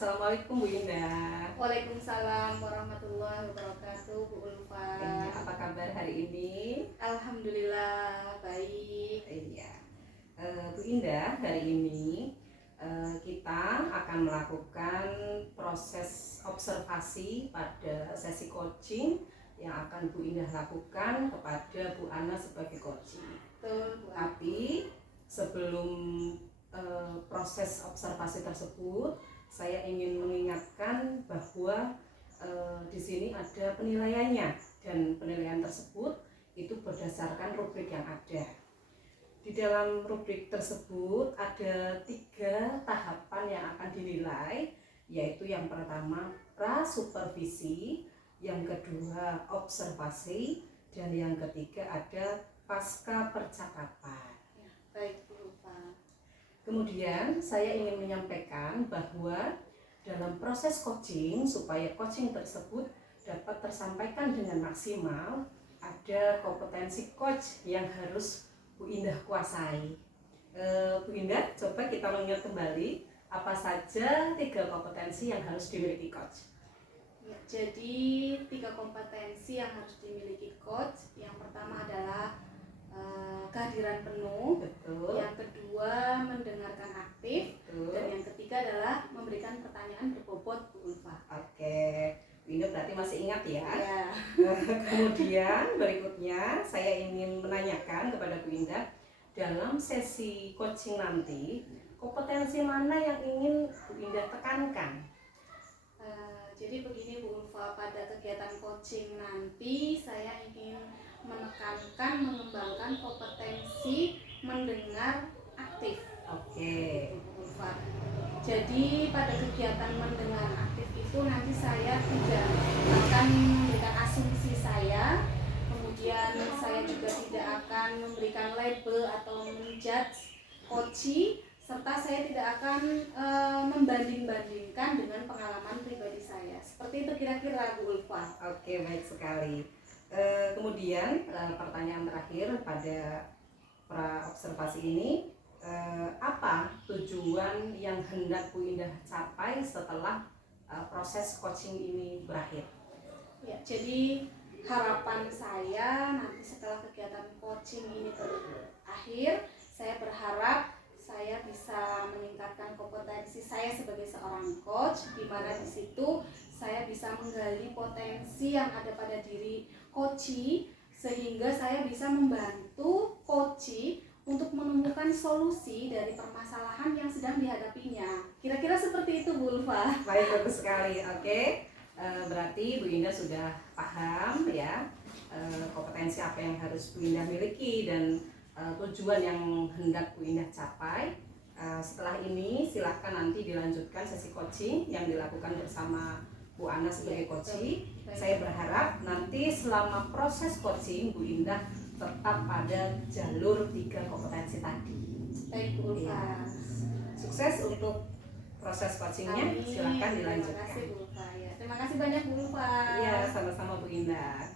Assalamualaikum Bu Indah. Waalaikumsalam warahmatullahi wabarakatuh, Bu Ulfa. Apa kabar hari ini? Alhamdulillah baik. Iya. Bu Indah, hari ini kita akan melakukan proses observasi pada sesi coaching yang akan Bu Indah lakukan kepada Bu Ana sebagai coaching. Betul, Bu. Tapi sebelum proses observasi tersebut, saya ingin mengingatkan bahwa di sini ada penilaiannya, dan penilaian tersebut itu berdasarkan rubrik yang ada. Di dalam rubrik tersebut ada 3 tahapan yang akan dinilai, yaitu yang pertama pra-supervisi, yang kedua observasi, dan yang ketiga ada pasca percakapan. Ya, baik Bu Ulfa. Kemudian saya ingin menyampaikan bahwa dalam proses coaching, supaya coaching tersebut dapat tersampaikan dengan maksimal, ada kompetensi coach yang harus Bu Indah kuasai. Bu Indah, coba kita mengingat kembali apa saja 3 kompetensi yang harus dimiliki coach. Ya, jadi 3 kompetensi yang harus dimiliki coach. Yang pertama adalah kehadiran penuh. Betul. Yang kedua mendengarkan aktif. Betul. Dan yang ketiga adalah memberikan pertanyaan berbobot, Bu Ulfa. Oke, Bu Indah berarti masih ingat ya? Ya. Kemudian berikutnya saya ingin menanyakan kepada Bu Indah, dalam sesi coaching nanti kompetensi mana yang ingin Bu Indah tekankan? Jadi begini Bu Ulfa, pada kegiatan coaching nanti saya ingin menekankan, mengembangkan kompetensi mendengar aktif. Oke. Bu Ulfa. Jadi pada kegiatan mendengar aktif itu nanti saya tidak akan memberikan asumsi saya, kemudian saya juga tidak akan memberikan label atau menjudge coachee, serta saya tidak akan membanding-bandingkan dengan pengalaman pribadi saya. Seperti itu kira-kira Bu Ulfa. Oke, baik sekali. Kemudian pertanyaan terakhir pada pra-observasi ini, apa tujuan yang hendak Bu Indah capai setelah proses coaching ini berakhir? Ya, jadi harapan saya nanti setelah kegiatan coaching ini berakhir, saya berharap saya bisa meningkatkan kompetensi saya sebagai seorang coach, di mana di situ saya bisa menggali potensi yang ada pada diri coachee, sehingga saya bisa membantu coachee untuk menemukan solusi dari permasalahan yang sedang dihadapinya. Kira-kira seperti itu Bu Ulfa. Baik, bagus sekali. Oke, berarti Bu Indah sudah paham ya kompetensi apa yang harus Bu Indah miliki dan tujuan yang hendak Bu Indah capai. Setelah ini silahkan nanti dilanjutkan sesi coaching yang dilakukan bersama Bu Ana sebagai coachee. Saya berharap nanti selama proses coaching Bu Indah tetap pada jalur 3 kompetensi tadi. Baik Bu Ulfa. Ya. Sukses untuk proses coachingnya. Silahkan dilanjutkan. Terima kasih Bu Ulfa. Ya, terima kasih banyak Bu Ulfa. Iya, sama-sama Bu Indah.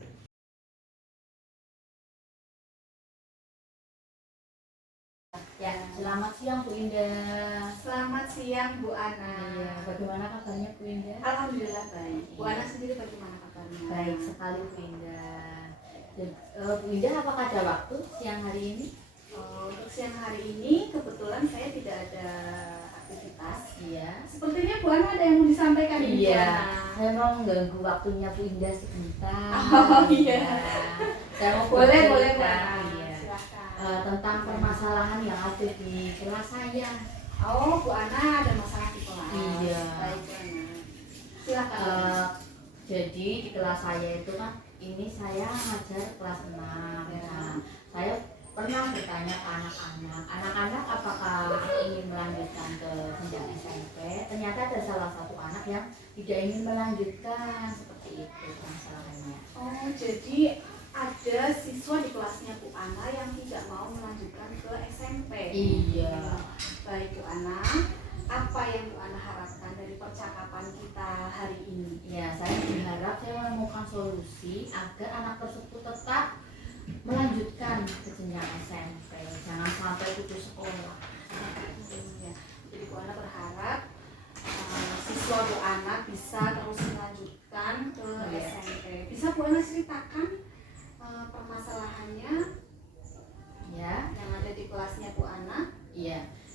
Ya, selamat siang Bu Indah. Selamat siang Bu Ana. Iya, bagaimana kabarnya Bu Indah? Alhamdulillah baik. Bu Ana sendiri bagaimana kabarnya? Baik sekali Bu Indah. Bu Indah, apakah ada waktu siang hari ini? Untuk siang hari ini kebetulan saya tidak ada aktivitas. Iya. Sepertinya Bu Ana ada yang mau disampaikan ini, Bu Iya, Ana. saya mau mengganggu waktunya Bu Indah sebentar. Oh, iya. Saya mau Boleh Bu bercerita, Ana. iya. Silahkan. Tentang permasalahan yang ada di kelas saya. Oh, Bu Ana ada masalah di kelas. Iya. Baik Bu Ana. Silahkan. Jadi di kelas saya itu kan ini saya ngajar kelas 6. Ya. Nah, saya pernah bertanya ke anak-anak apakah ingin melanjutkan ke jenjang SMP. Ternyata ada salah satu anak yang tidak ingin melanjutkan, seperti itu masalahnya. Oh, jadi ada siswa di kelasnya Bu Ana yang tidak mau melanjutkan ke SMP. Iya. Baik Bu Ana, apa yang Bu Ana harapkan dari percakapan kita hari ini? Ya, saya berharap saya menemukan solusi agar anak tersebut tetap melanjutkan ke jenjang SMP, jangan sampai putus sekolah. Ya, jadi Bu Ana berharap siswa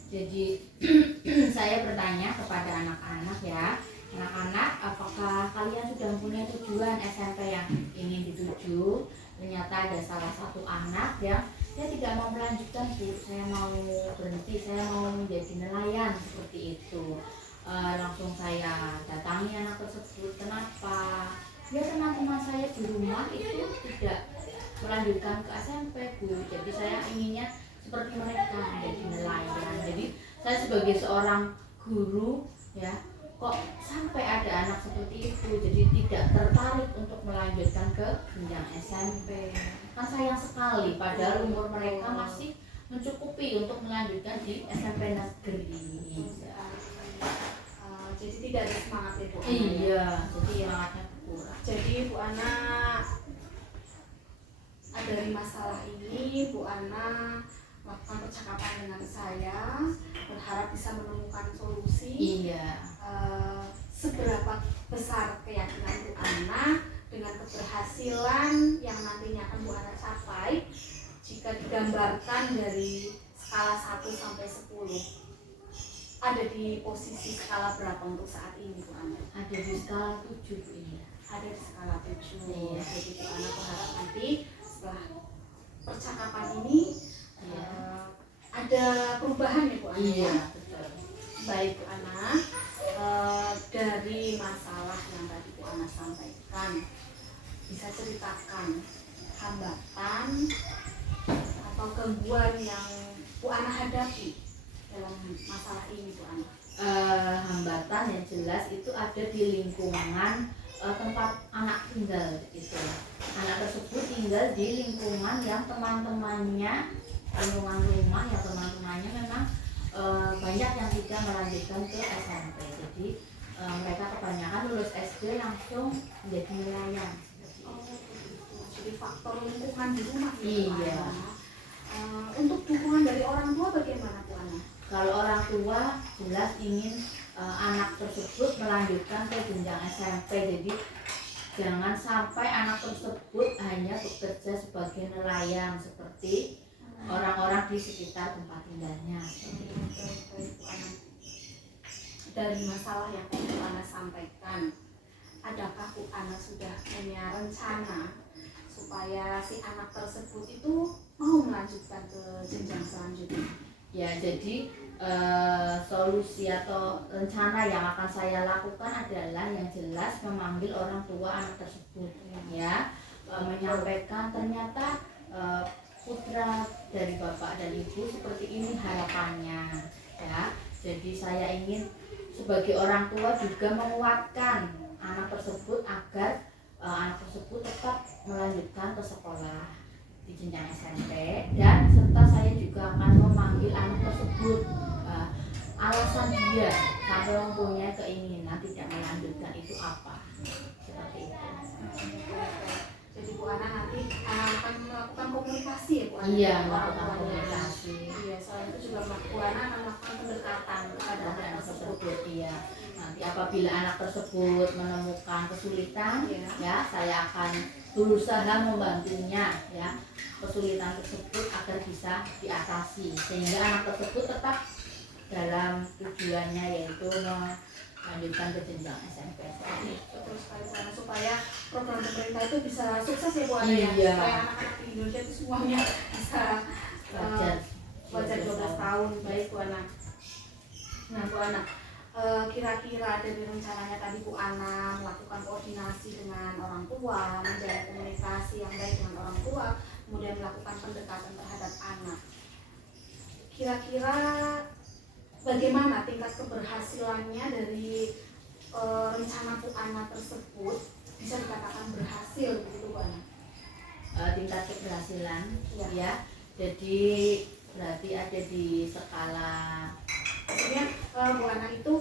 Jadi saya bertanya kepada anak-anak ya, anak-anak, apakah kalian sudah punya tujuan SMP yang ingin dituju? Ternyata ada salah satu anak yang saya tidak mau melanjutkan, Bu, saya mau berhenti, saya mau menjadi nelayan seperti itu. Langsung saya datangi anak tersebut, kenapa? Ya teman-teman saya di rumah itu tidak melanjutkan ke SMP, Bu, jadi saya inginnya seperti mereka menjadi nelayan. Jadi saya sebagai seorang guru ya, kok sampai ada anak seperti itu, jadi tidak tertarik untuk melanjutkan ke jenjang SMP. Kan sayang sekali, padahal umur mereka masih mencukupi untuk melanjutkan di SMP negeri. Jadi tidak ada semangat ya, Bu Ana? Iya, jadi semangatnya kurang. Jadi Bu Ana, dari masalah ini Bu Ana melakukan percakapan dengan saya, berharap bisa menemukan solusi. Iya. Seberapa besar keyakinan Bu Ana dengan keberhasilan yang nantinya akan Bu Ana capai jika digambarkan dari skala 1 sampai 10, ada di posisi skala berapa untuk saat ini Bu Ana? Ada di skala 7, Bu. Iya. Ada di skala 7. Iya. Jadi Bu Ana berharap nanti setelah percakapan ini ada perubahan ya Bu Ana? Iya, betul. Baik Bu Ana, dari masalah yang tadi Bu Ana sampaikan, bisa ceritakan hambatan atau gangguan yang Bu Ana hadapi dalam masalah ini Bu Ana? Hambatan yang jelas itu ada di lingkungan tempat anak tinggal itu. Anak tersebut tinggal di lingkungan yang teman-temannya, lingkungan rumah yang teman-temannya memang banyak yang tidak melanjutkan ke SMP. Jadi mereka kebanyakan lulus SD langsung menjadi nelayan. Jadi faktor lingkungan di rumah ya, Bu Iya. Ana. Untuk dukungan dari orang tua bagaimana Bu Ana? Kalau orang tua jelas ingin anak tersebut melanjutkan ke jenjang SMP, jadi jangan sampai anak tersebut hanya bekerja sebagai nelayan seperti orang-orang di sekitar tempat tinggalnya. Baik Bu Ana. Dari masalah yang Bu Ana sampaikan, adakah Bu Ana sudah punya rencana supaya si anak tersebut itu mau melanjutkan ke jenjang selanjutnya? Ya, jadi solusi atau rencana yang akan saya lakukan adalah yang jelas memanggil orang tua anak tersebut ya, menyampaikan ternyata putra dari bapak dan ibu seperti ini harapannya ya. Jadi saya ingin sebagai orang tua juga menguatkan anak tersebut agar anak tersebut tetap melanjutkan ke sekolah di jenjang SMP, dan serta saya juga akan memanggil anak tersebut alasan dia sampai mempunyai keinginan tidak melanjutkan itu apa, seperti itu. Jadi Bu Ana nanti akan melakukan komunikasi ya Bu Ana? Iya, dengan orang melakukan tuanya. komunikasi. Iya, selain itu juga Bu Ana akan melakukan pendekatan kepada Ada anak anak tersebut. tersebut, iya. Nanti apabila anak tersebut menemukan kesulitan, Iya. ya saya akan berusaha membantunya ya, kesulitan tersebut agar bisa diatasi sehingga anak tersebut tetap dalam tujuannya, yaitu melanjutkan ke jenjang SMP. Betul sekali Bu Ana, supaya program pemerintah itu bisa sukses ya Bu Ana ya. Iya. Supaya anak-anak di Indonesia itu semuanya bisa Wajar 12 tahun. Baik Bu Ana. Nah Bu Ana, kira-kira dari rencananya tadi Bu Ana melakukan koordinasi dengan orang tua, menjalin komunikasi yang baik dengan orang tua, kemudian melakukan pendekatan terhadap anak. Kira-kira bagaimana tingkat keberhasilannya dari rencana Bu Ana tersebut, bisa dikatakan berhasil begitu Bu Ana? Tingkat keberhasilan Iya. ya, jadi berarti ada di skala, Maksudnya Bu Ana itu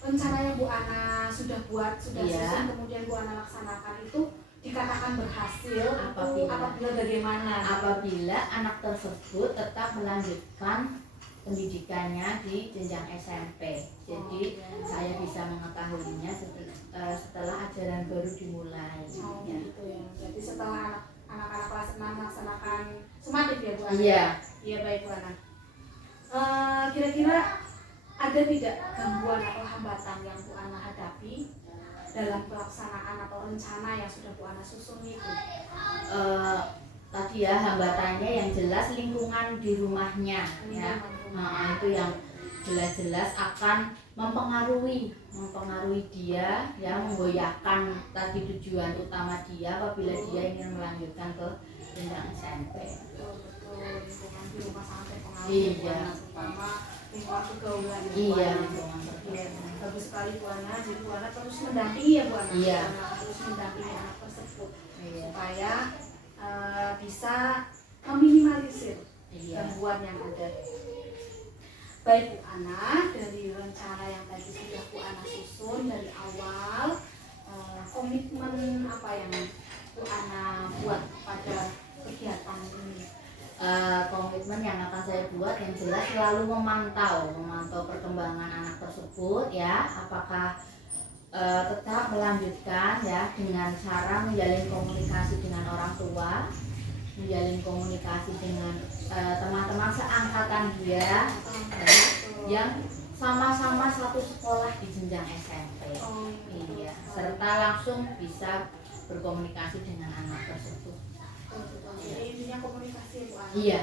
rencana yang Bu Ana sudah buat, sudah Iya. susun, kemudian Bu Ana laksanakan itu dikatakan berhasil apabila bagaimana? apabila anak tersebut tetap melanjutkan pendidikannya di jenjang SMP. Jadi saya bisa mengetahuinya setelah ajaran baru dimulai. Oh, Ya. gitu ya. Jadi setelah anak-anak kelas 6 melaksanakan sumatif ya Bu Ana? Iya. Iya baik Bu Ana. Kira-kira ada tidak gangguan atau hambatan yang Bu Ana hadapi dalam pelaksanaan atau rencana yang sudah Bu Ana susun itu? Tadi ya hambatannya yang jelas lingkungan di rumahnya ya. Nah, itu yang jelas-jelas akan mempengaruhi dia ya, menggoyahkan tadi tujuan utama dia apabila dia ingin melanjutkan ke jenjang SMP. Betul, lingkungan di rumah sangat berpengaruh. Iya. Terutama lingkungan pergaulan. Iya, lingkungan Iya, pergaulan. bagus sekali Bu Ana. Jadi Bu Ana terus mendampingi ya Bu Ana. Iya. Bu Ana terus mendampingi anak tersebut Iya. supaya bisa meminimalisir Iya. gangguan yang ada. Baik Bu Ana, dari rencana yang tadi sudah Bu Ana susun dari awal, komitmen apa yang Bu Ana buat pada kegiatan ini? Komitmen yang akan saya buat yang jelas selalu memantau perkembangan anak tersebut ya, apakah tetap melanjutkan ya dengan cara menjalin komunikasi dengan orang tua, menjalin komunikasi dengan teman-teman seangkatan dia yang sama-sama satu sekolah di jenjang SMP. Oh, Iya, serta langsung bisa berkomunikasi dengan anak tersebut. Jadi intinya komunikasi ya Bu Ana. Iya,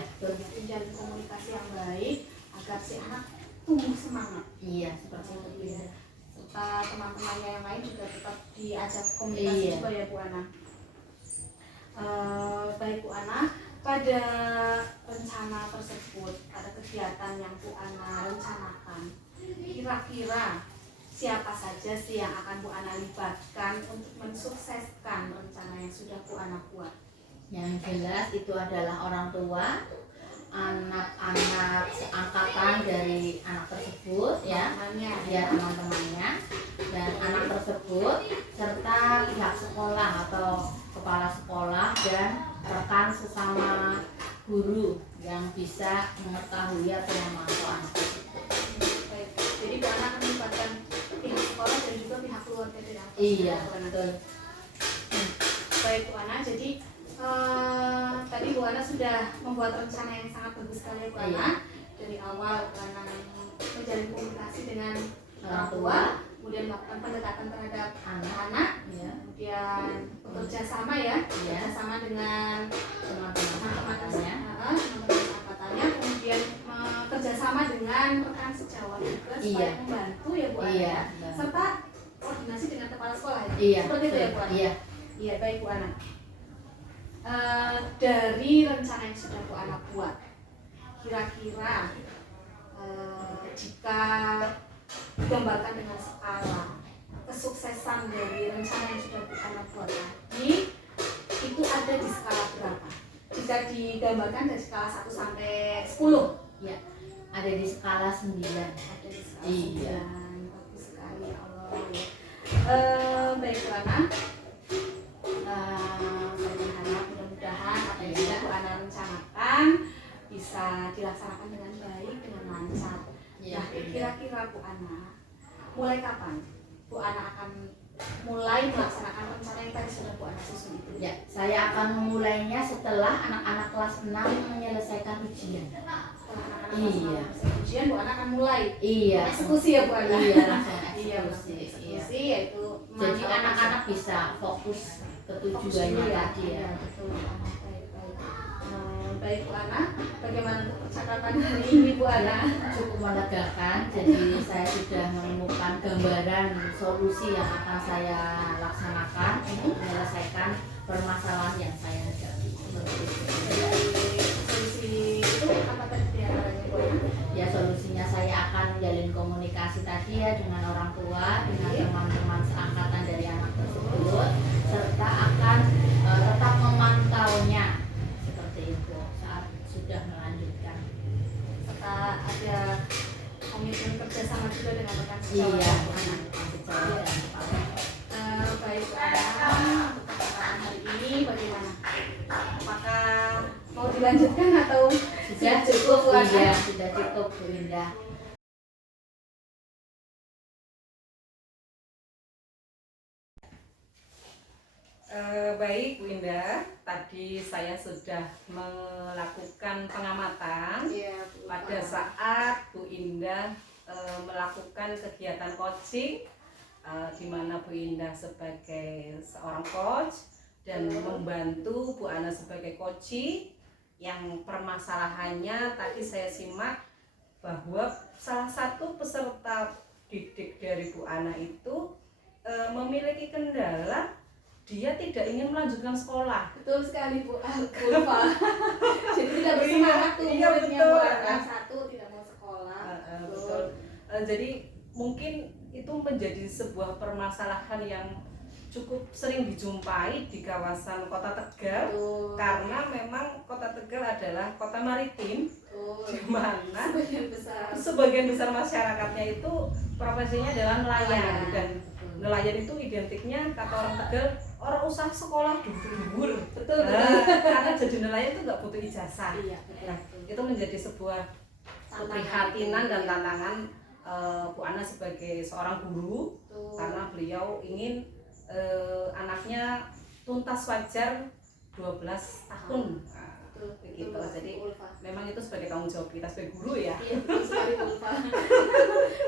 Menjalin komunikasi yang baik agar si anak tumbuh semangat. iya seperti itu. Iya. Serta teman-temannya yang lain juga tetap diajak komunikasi Iya. juga ya Bu Ana. Baik Bu Ana, pada rencana tersebut, pada kegiatan yang Bu Ana rencanakan, kira-kira siapa saja sih yang akan Bu Ana libatkan untuk mensukseskan rencana yang sudah Bu Ana buat? Yang jelas itu adalah orang tua, anak-anak seangkatan dari anak tersebut ya, teman-temannya dan anak tersebut serta pihak sekolah atau kepala sekolah dan rekan sesama guru yang bisa mengetahui atau memantau anak tersebut. Baik, jadi Bu Ana akan melibatkan pihak sekolah dan juga pihak keluarga dari anak tersebut. Iya, Bu Ana. betul. Baik Bu Ana, jadi tadi Bu Ana sudah membuat rencana yang sangat bagus sekali ya Bu Ana. Iya. Dari awal Bu Ana menjalin komunikasi dengan Orang orang tua, kemudian melakukan pendekatan terhadap anak-anak, Ya, kemudian bekerja sama ya, Iya. bekerja sama dengan teman-teman teman-teman angkatannya. angkatannya, kemudian bekerja sama dengan rekan sejawat juga supaya Iya. membantu ya Bu Ana, Iya, serta koordinasi dengan kepala sekolah ya. iya, Seperti itu ya Bu Ana. iya. Iya, baik Bu Ana. Dari rencana yang sudah Bu Ana buat, kira-kira jika digambarkan dengan skala kesuksesan dari rencana yang sudah Bu Ana buat tadi, itu ada di skala berapa? Jika digambarkan dari skala 1 sampai 10? Ya, ada di skala 9. Ada di skala Iya. 9. Bagus sekali, Allah ya. Baik Bu Ana, saya berharap mudah-mudahan apa yang sudah Bu Ana rencanakan bisa dilaksanakan dengan baik, dengan lancar. Iya, Nah, kira-kira Bu Ana, mulai kapan Bu Ana akan mulai melaksanakan rencana yang tadi sudah Bu Ana susun itu? Ya, saya akan memulainya setelah anak-anak kelas 6 menyelesaikan ujian. Setelah anak-anak Iya. selesai ujian, Bu Ana akan mulai Iya. eksekusi ya Bu Ana? Iya, langsung Iya, eksekusi. Iya. eksekusi yaitu Jadi mantap. anak-anak bisa fokus ke Fokus tujuannya dulu ya. tadi ya. Iya, betul. Baik, baik. Baik Bu Ana, bagaimana untuk percakapan hari ini Bu Ana? Cukup melegakan, jadi saya sudah menemukan gambaran solusi yang akan saya laksanakan untuk menyelesaikan permasalahan yang saya hadapi. Seperti itu. Dari solusi itu apa tadi diantaranya Bu Ana? Ya, solusinya saya akan menjalin komunikasi tadi ya dengan orang tua, dengan teman-teman seangkatan dari anak tersebut, serta akan tetap memantaunya seperti itu saat sudah melanjutkan. Serta ada komitmen kerjasama juga dengan rekan Iya, sejawat Bu Ana. secara dan kepala. Baik Bu Ana, untuk percakapan hari ini bagaimana? Apakah mau dilanjutkan atau Sudah cukup Bu Ana? Iya, sudah cukup Bu Indah. Baik Bu Indah, tadi saya sudah melakukan pengamatan Iya, Bu pada Ana. saat Bu Indah melakukan kegiatan coaching di mana Bu Indah sebagai seorang coach dan membantu Bu Ana sebagai coachee yang permasalahannya tadi saya simak bahwa salah satu peserta didik dari Bu Ana itu memiliki kendala, dia tidak ingin melanjutkan sekolah. Betul sekali Bu Ulfa. Jadi tidak bersemangat tuh Iya, muridnya betul. Bu Ana, satu tidak mau sekolah. Betul. Jadi mungkin itu menjadi sebuah permasalahan yang cukup sering dijumpai di kawasan Kota Tegal. Betul. Karena memang Kota Tegal adalah kota maritim, di mana sebagian besar masyarakatnya itu profesinya adalah nelayan, dan nelayan itu identiknya kata orang Tegal, orang usah sekolah dhuwur. Betul. Karena jadi nelayan itu nggak butuh ijazah. Iya, Nah, itu menjadi sebuah keprihatinan dan tantangan Bu Ana sebagai seorang guru, karena beliau ingin anaknya tuntas wajar 12 tahun. Begitu. Jadi memang itu sebagai tanggung jawab kita sebagai guru ya. Iya, betul sekali Bu Ulfa.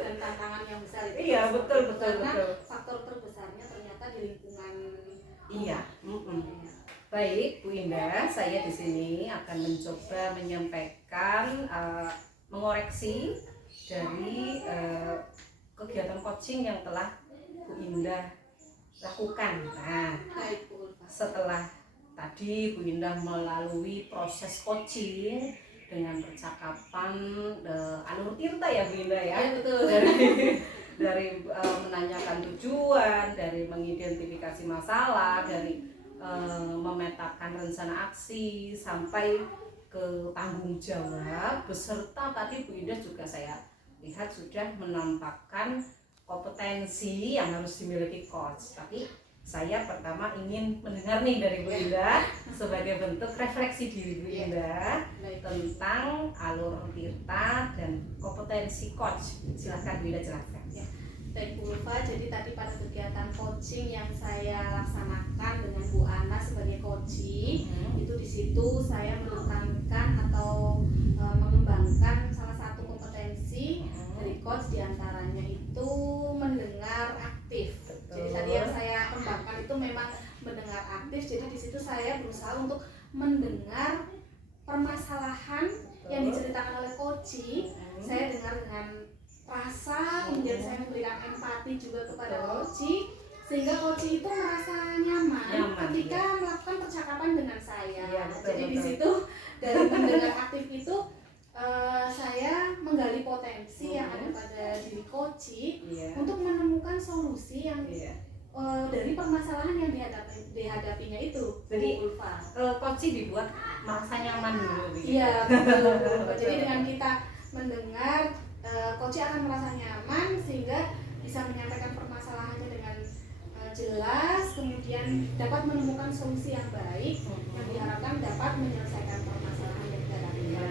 Dan tantangan yang besar itu. Iya, betul. Karena faktor terbesarnya ternyata di lingkungan. Iya. Baik, Bu Indah, saya di sini akan mencoba menyampaikan mengoreksi dari kegiatan coaching yang telah Bu Indah lakukan. Nah, Baik Bu Ulfa. setelah tadi Bu Indah melalui proses coaching dengan percakapan alur tirta ya Bu Indah ya. Iya, betul. Dari menanyakan tujuan, dari mengidentifikasi masalah, dari memetakan rencana aksi sampai ke tanggung jawab, beserta tadi Bu Indah juga saya lihat sudah menampakkan kompetensi yang harus dimiliki coach. Tapi saya pertama ingin mendengar nih dari Bu Indah sebagai bentuk refleksi diri Bu Indah tentang alur tirta dan kompetensi coach. Silahkan Bu Indah jelaskan. Baik Bu Ulfa, jadi tadi pada kegiatan coaching yang saya laksanakan dengan Bu Ana sebagai coaching, itu di situ saya menekankan atau mengembangkan salah satu kompetensi dari coach, diantaranya itu mendengar aktif. Jadi tadi yang saya kembangkan itu memang mendengar aktif. Jadi di situ saya berusaha untuk mendengar permasalahan yang diceritakan oleh coaching. Saya dengar dengan rasa, kemudian saya memberikan empati juga kepada coaching, sehingga coaching itu merasa nyaman ketika melakukan percakapan dengan saya. Jadi di situ dari mendengar aktif itu saya menggali potensi yang ada pada diri coaching untuk menemukan solusi yang dari permasalahan yang dihadapinya itu. Jadi coaching dibuat merasa nyaman dulu. Iya, betul. Jadi dengan kita mendengar, coach akan merasa nyaman sehingga bisa menyampaikan permasalahannya dengan jelas, kemudian dapat menemukan solusi yang baik yang diharapkan dapat menyelesaikan permasalahan yang dihadapinya.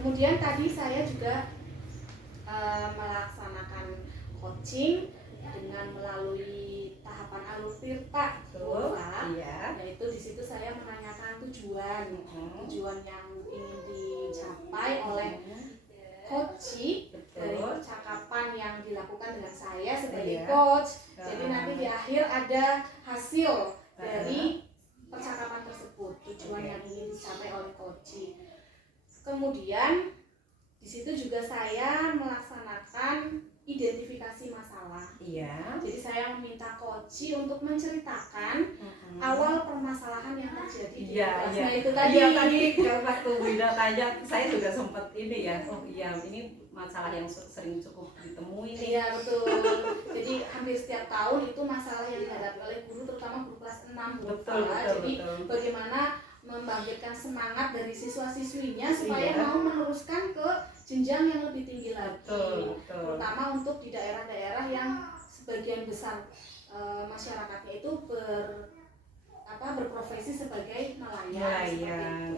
Kemudian tadi saya juga melaksanakan coaching dengan melalui tahapan alur tirta, yaitu di situ saya menanyakan tujuan yang ingin dicapai oleh coaching dari percakapan yang dilakukan dengan saya sebagai coach. Jadi nanti di akhir ada hasil dari percakapan tersebut, tujuan yang ingin dicapai oleh coaching. Kemudian di situ juga saya melaksanakan identifikasi masalah. Jadi saya meminta coaching untuk menceritakan awal permasalahan yang terjadi di kelasnya itu tadi. Iya, tadi waktu Bu Indah tanya, saya juga sempat ini ya. Oh iya, ini masalah yang sering cukup ditemui nih. Iya, betul. Jadi hampir setiap tahun itu masalah yang dihadapi oleh guru, terutama guru kelas 6. Betul. Bagaimana membangkitkan semangat dari siswa-siswinya supaya mau meneruskan ke jenjang yang lebih tinggi lagi. Terutama untuk di daerah-daerah yang sebagian besar masyarakatnya itu berprofesi sebagai nelayan.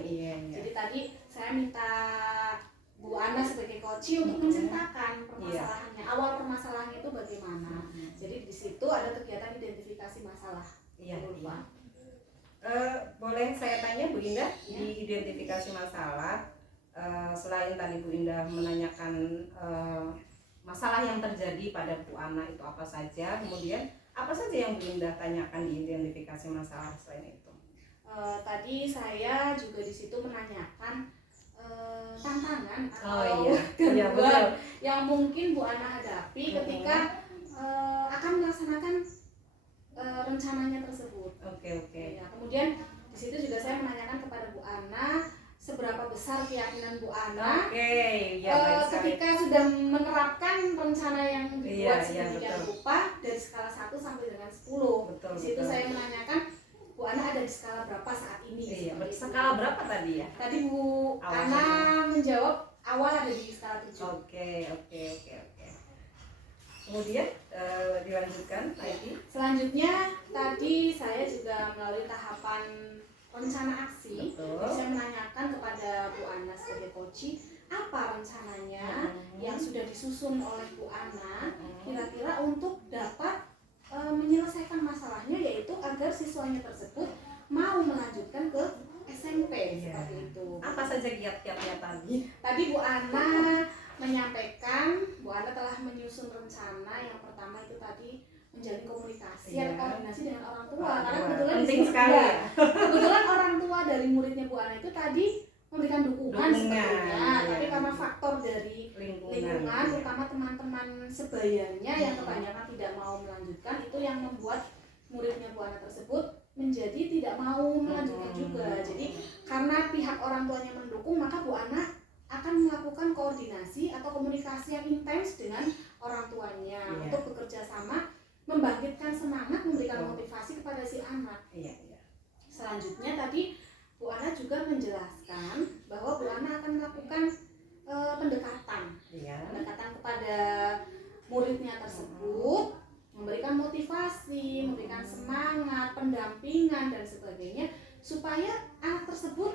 Jadi tadi saya minta Bu Ana sebagai coaching untuk menceritakan permasalahannya, awal permasalahannya itu bagaimana. Jadi di situ ada kegiatan identifikasi masalah. Boleh saya tanya Bu Indah, di identifikasi masalah, selain tadi Bu Indah menanyakan masalah yang terjadi pada Bu Ana itu apa saja, kemudian apa saja yang Bu Indah tanyakan di identifikasi masalah selain itu? Tadi saya juga di situ menanyakan tantangan Oh atau iya, iya betul. gangguan yang mungkin Bu Ana hadapi ketika akan melaksanakan rencananya tersebut. Oke. Ya, kemudian di situ juga saya menanyakan kepada Bu Ana seberapa besar keyakinan Bu Ana Oke, ya baik sekali. ketika sudah menerapkan rencana yang dibuat Iya, sedemikian betul. rupa dari skala 1 sampai dengan 10. Betul, Di situ betul. saya menanyakan Bu Ana ada di skala berapa saat ini? Iya, Seperti itu. skala berapa tadi ya? Tadi Bu Awalnya. Ana menjawab awal ada di skala 7. Oke. Kemudian dilanjutkan lagi. Selanjutnya tadi saya juga melalui tahapan rencana aksi. Betul. Jadi saya menanyakan kepada Bu Ana sebagai coach, apa rencananya yang sudah disusun oleh Bu Ana kira-kira untuk dapat menyelesaikan masalahnya, yaitu agar siswanya tersebut mau melanjutkan ke SMP. Iya. Seperti itu. Apa saja kiat-kiatnya tadi? Tadi Bu Ana menyampaikan, Bu Ana telah menyusun rencana. Yang pertama itu tadi menjalin komunikasi Iya. atau koordinasi dengan orang tua. Orang Karena tua. kebetulan Penting di sini- sekali ya, ya. kebetulan orang tua dari muridnya Bu Ana itu tadi memberikan dukungan Dukungan, sebetulnya, iya. tapi karena faktor dari lingkungan, Iya. terutama teman-teman sebayanya yang kebanyakan tidak mau melanjutkan, itu yang membuat muridnya Bu Ana tersebut menjadi tidak mau melanjutkan juga. Jadi karena pihak orang tuanya mendukung, maka Bu Ana akan melakukan koordinasi atau komunikasi yang intens dengan orang tuanya Iya. untuk bekerja sama, membangkitkan semangat, memberikan motivasi kepada si anak. Iya. Selanjutnya tadi Bu Ana juga menjelaskan bahwa Bu Ana akan melakukan pendekatan kepada muridnya tersebut, memberikan motivasi, memberikan semangat, pendampingan dan sebagainya, supaya anak tersebut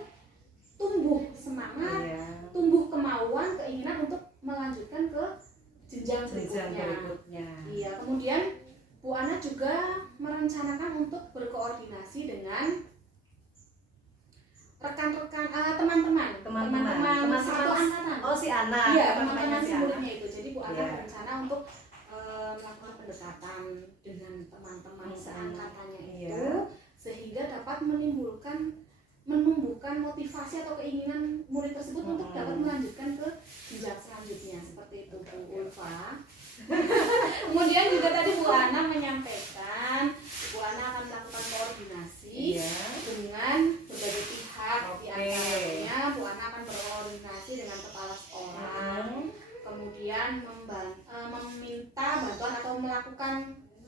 tumbuh semangat, Iya. tumbuh kemauan, keinginan untuk melanjutkan ke jenjang Jenjang berikutnya. berikutnya. Iya, kemudian Bu Ana juga merencanakan untuk berkoordinasi dengan rekan-rekan teman-teman satu angkatan. Oh, si Ana. Iya, teman-temannya teman-teman si si Ana. muridnya itu. Jadi Bu Ana Iya. berencana untuk melakukan pendekatan dengan teman-teman seangkatannya itu, Iya. sehingga dapat menumbuhkan motivasi atau keinginan murid tersebut untuk dapat melanjutkan ke jenjang selanjutnya. Seperti itu Bu Ulfa. Kemudian juga tadi Bu Ana menyampaikan Bu Ana akan melakukan koordinasi Iya. dengan berbagai pihak. Di Oke. antaranya Bu Ana akan berkoordinasi dengan kepala sekolah, kemudian meminta bantuan atau melakukan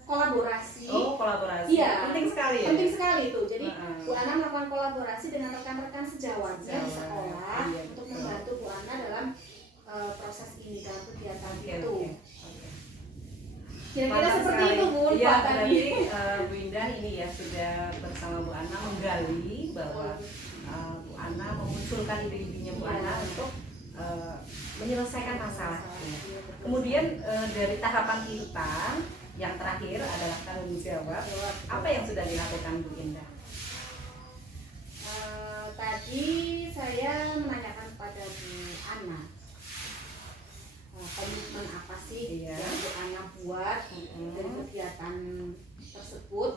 kolaborasi. Oh, kolaborasi. Iya. Penting sekali ya. Penting sekali itu. Jadi Heeh. Bu Ana melakukan kolaborasi dengan rekan-rekan sejawatnya di sekolah Iya, untuk betul. membantu Bu Ana dalam proses ini, dalam kegiatan Oke, itu. oke. Kira-kira Mantap seperti sekali. itu Bu Ulfa Iya, tadi. berarti Bu Indah ini ya sudah bersama Bu Ana menggali bahwa Bu Ana memunculkan ide-idenya Bu Ana untuk menyelesaikan masalah. Kemudian dari tahapan kita yang terakhir adalah tanggung jawab. Apa yang sudah dilakukan Bu Indah? Tadi saya menanyakan kepada Bu Ana komitmen apa sih Iya. yang Bu Ana buat dari kegiatan tersebut.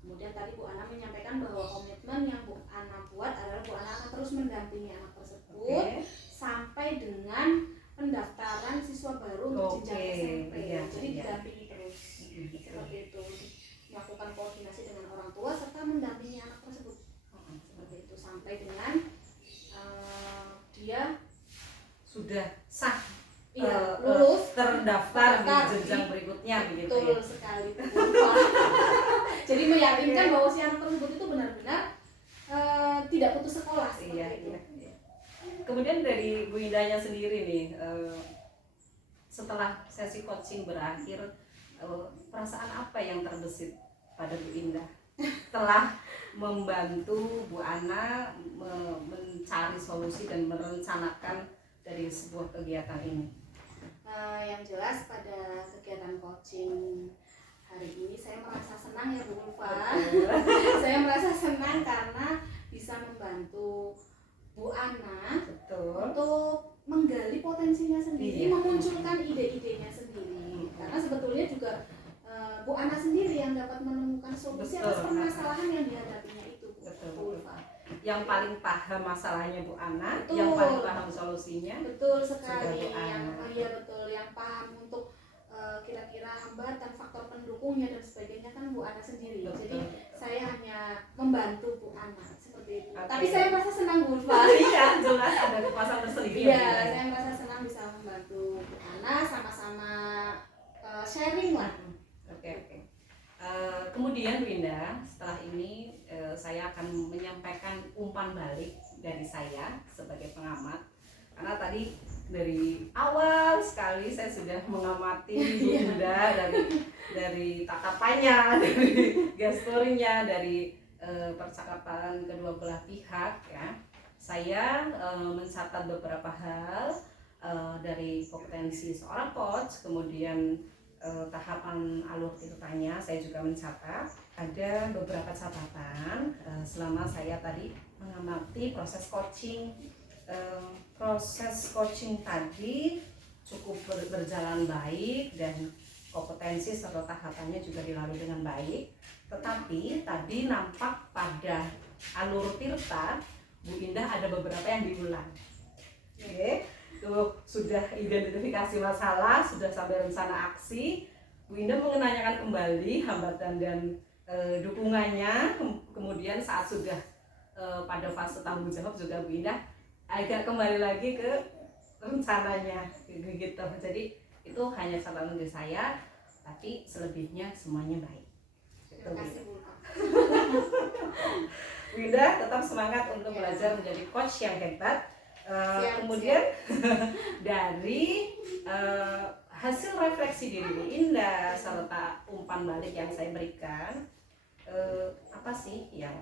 Kemudian tadi Bu Ana menyampaikan bahwa komitmen yang Bu Ana buat adalah Bu Ana akan terus mendampingi anak tersebut sampai dengan pendaftaran siswa baru untuk jenjang SMP. Iya, Jadi iya. didampingi terus seperti itu, melakukan koordinasi dengan orang tua serta mendampingi anak tersebut seperti itu sampai dengan dia Sudah sah lulus terdaftar di terdaftar jenjang di- berikutnya begitu betul ya. sekali Bu Ulfa. Jadi meyakinkan bahwa si anak tersebut itu benar-benar tidak putus sekolah seperti Iya, itu. iya. Kemudian dari Bu Indahnya sendiri nih, setelah sesi coaching berakhir, perasaan apa yang terbesit pada Bu Indah telah membantu Bu Ana mencari solusi dan merencanakan dari sebuah kegiatan ini? Yang jelas pada kegiatan coaching hari ini saya merasa senang ya Bu Ulfa. Saya merasa senang karena bisa membantu Bu Ana Betul. untuk menggali potensinya sendiri, Iya. memunculkan ide-idenya sendiri. Karena sebetulnya juga Bu Ana sendiri yang dapat menemukan solusi atas Betul. permasalahan yang dihadapinya itu, Bu. Betul, Bu betul. Ulfa. Yang paling paham masalahnya Bu Ana, Betul. yang paling paham solusinya. Betul sekali. Sudah Bu Ana. Iya betul, yang paham untuk kira-kira hambatan, faktor pendukungnya dan sebagainya kan Bu Ana sendiri. Betul. Jadi saya hanya membantu Bu Ana seperti itu. Oke. Tapi saya merasa senang Bu Ulfa. Iya, jelas ada kepuasan tersendiri. Iya, ya, Bu. saya merasa senang bisa membantu Bu Ana, sama-sama sharing lah. Oke, oke. Kemudian Bu Indah, setelah ini saya akan menyampaikan umpan balik dari saya sebagai pengamat. Karena tadi dari awal sekali saya sudah mengamati Bu Indah dari tatapannya, dari gesturnya, dari percakapan kedua belah pihak ya. Saya mencatat beberapa hal dari kompetensi seorang coach, kemudian tahapan alur tirtanya saya juga mencatat. Ada beberapa catatan selama saya tadi mengamati proses coaching. Proses coaching tadi cukup berjalan baik dan kompetensi serta tahapannya juga dilalui dengan baik. Tetapi tadi nampak pada alur tirta Bu Indah ada beberapa yang diulang. Oke. Tuh sudah identifikasi masalah, sudah sampai rencana aksi. Bu Indah menanyakan kembali hambatan dan dukungannya. Kemudian saat sudah pada fase tanggung jawab juga Bu Indah agak kembali lagi ke rencananya gitu. Jadi itu hanya catatan dari saya, tapi selebihnya semuanya baik. Terima kasih Bu Ulfa. Bu Indah tetap semangat untuk belajar menjadi coach yang hebat. Siap, Kemudian dari hasil refleksi diri Bu Indah serta umpan balik yang saya berikan, apa sih yang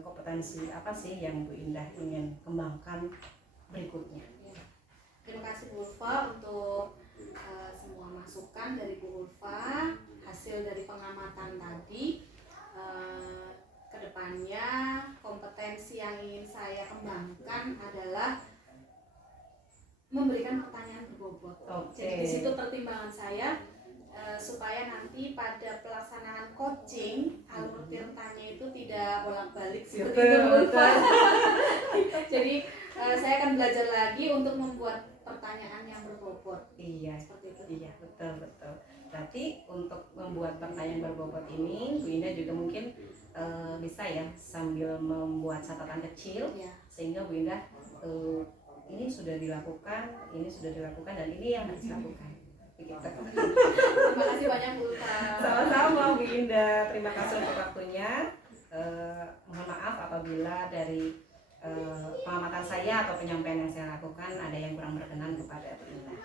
kompetensi apa sih yang Bu Indah ingin kembangkan berikutnya? Terima kasih Bu Ulfa untuk semua masukan dari Bu Ulfa, hasil dari pengamatan tadi. Kedepannya kompetensi yang ingin saya kembangkan adalah memberikan pertanyaan berbobot. Jadi di situ pertimbangan saya supaya nanti pada pelaksanaan coaching alur tirtanya itu tidak bolak-balik seperti itu Bu Ulfa. Jadi saya akan belajar lagi untuk membuat pertanyaan yang berbobot. Iya, Seperti itu. iya betul. Berarti untuk membuat pertanyaan berbobot ini, Bu Indah juga mungkin bisa ya sambil membuat catatan kecil, Ya. sehingga Bu Indah ini sudah dilakukan dan ini yang harus dilakukan. Begitu. Terima kasih banyak Bu Ulfa. Sama-sama Bu Indah, terima kasih untuk waktunya. Mohon maaf apabila dari pengamatan saya atau penyampaian yang saya lakukan ada yang kurang berkenan kepada Bu Indah.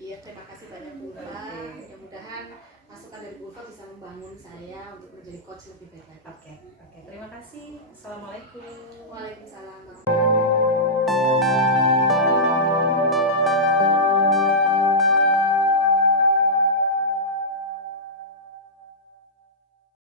Iya, terima kasih banyak Bu Ulfa. Oke. Mudah-mudahan masukan dari Bu Ulfa bisa membangun saya untuk menjadi coach lebih baik lagi. Oke, terima kasih. Assalamualaikum. Waalaikumsalam warahmatullahi wabarakatuh.